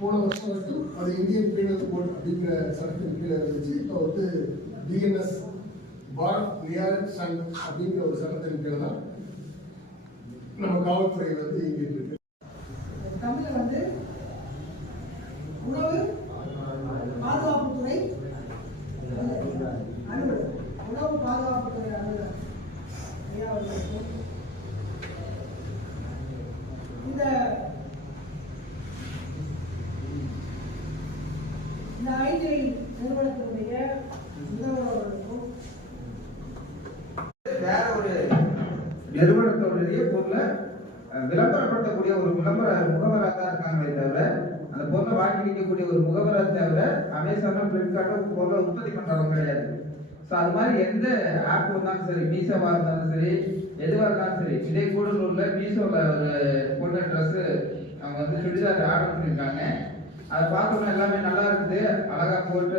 போன வருஷம் வரைக்கும் அது இந்தியன் பீனல் கோட் அப்படிங்கிற சட்டத்தின் கீழே இருந்துச்சு. இப்போ வந்து பிஎன்எஸ் பார் நியர் சன் அப்படிங்கிற ஒரு சட்டத்தின் கீழே தான் நம்ம காவல்துறை வந்து இயங்கிட்டு இருக்கு. தமிழ்ல வந்து உணவு பாதுகாப்புத்துறை அலுவலர், உணவு பாதுகாப்புத்துறை அலுவலர் ஐயா அவர்களுக்கு இந்த ஐடிஐ நிறுவனத்தினுடைய முதல்வர்களுக்கும் வேற ஒரு நிறுவனத்துடைய பொருளை விளம்பரப்படுத்தக்கூடிய ஒரு முகவராக தான் இருக்காங்களே தவிர அந்த பொருளை வாங்கி வைக்கக்கூடிய ஒரு முகவராக தவிர அமேசானோ பிளிப்கார்ட்டோ பொருளை உற்பத்தி பண்றவங்க கிடையாது. ஸோ அது மாதிரி எந்த ஆப் வந்தாலும் சரி, மீசோவாக இருந்தாலும் சரி, எதுவாக இருந்தாலும் சரி, இதே கூடலூரில் மீசோவில் ஒரு பொண்ணு ட்ரெஸ்ஸு அவங்க வந்து சுடிதார் ஆர்டர் பண்ணியிருக்காங்க. அதை பார்த்தோம்னா எல்லாமே நல்லா இருக்குது, அழகாக போட்டு